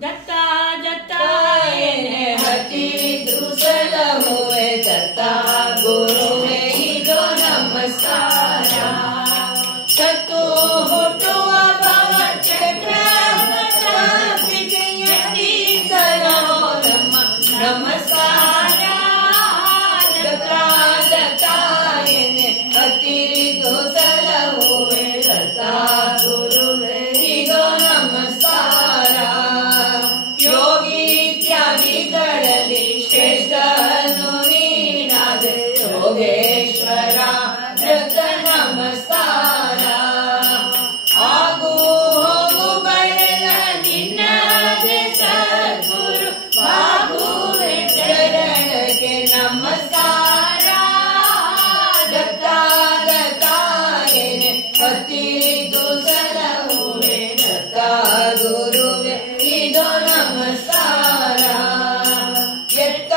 दत्ता दत्ता एने हतीरिदु सलहुवे दत्ता गुरुवे इदो नमस्कार सतो हुಟ್ಟುವ ಭವ ಚಕ್ರವರ್ತಿ ಜಯತಿ ಸಲಹೋ ನಮಸ್ಕಾರ ದತ್ತಾ ದತ್ತಾ ಎನೆ ಹತ್ತಿರಿದು ಸಲಹುವೆ ದತ್ತಾ ಗುರುವೆ ಇದೋ ನಮಸ್ಕಾರ ಯೋಗಿ ತ್ಯಾಗಿಗಳಲ್ಲಿ ಶ್ರೇಷ್ಠನು ನೀನಾದೆ ಯೋಗೇಶ್ವರ ದತ್ತ ನಮಸ್ಕಾರ ಆಗು ಹೋಗುಗಳೆಲ್ಲ ನಿನ್ನದೇ ಸದ್ಗುರು ಬಾಗುವೆ ಚರಣಕ್ಕೆ ನಮಸ್ಕಾರ ದತ್ತಾ ದತ್ತಾ ಎನೆ ಹತ್ತಿರಿದು ಸಲಹುವೆ ದತ್ತಾ ಗುರುವೆ ಇದೋ ನಮಸ್ಕಾರ ಎತ್ತ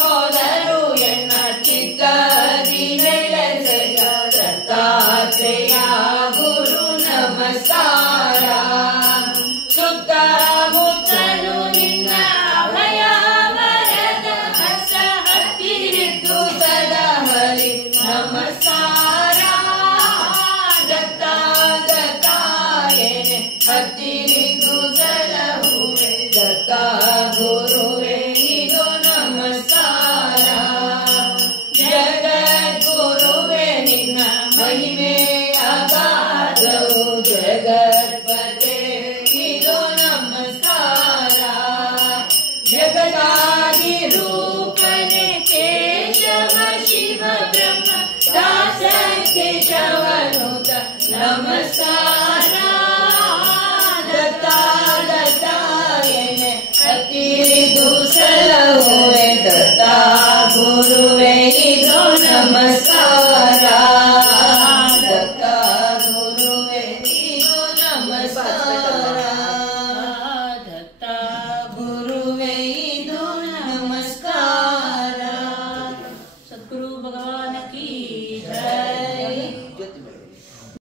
ಹೋದರು ಎನ್ನ ಚಿತ್ತದಿ ನೆಲೆಸೆಯ ದತ್ತಾತ್ರೇಯ ಗುರು ನಮಸ್ಕಾರ ಸುತ್ತಮುತ್ತಲು ನಿನ್ನ ಅಭಯ ವರದ ಹಸ ಹತ್ತಿರಿದ್ದು ಸದಾ ಹರಿ ನಮಸ್ಕಾರ ದತ್ತಾ ದತ್ತಾ ಎನೆ ಹತ್ತಿರಿದು ಸಲಹುವೆ ದತ್ತಾ ಗುರುವೆ ಇದೋ ನಮಸ್ಕಾರ ಜಗದ್ಗುರುವೆ ನಿನ್ನ ಮಹಿಮೆ ಅಗಾಧವು ಜಗತ್ಪತೆ ಇದೋ ನಮಸ್ಕಾರ ಜಗದಾದಿ ರೂಪನೆ ಕೇಶವ ಶಿವ ಬ್ರಹ್ಮ ದಾಸ ಕೇಶವನುತ ನಮಸ್ಕಾರ ದತ್ತಾ ದತ್ತಾ ಎನೆ ಹತ್ತಿರಿದು ಸಲಹುವೆ ದತ್ತಾ ಗುರುವೆ ಇದೋ ನಮಸ್ಕಾರ ದತ್ತಾ ಗುರುವೆ ಇದೋ ನಮಸ್ಕಾರ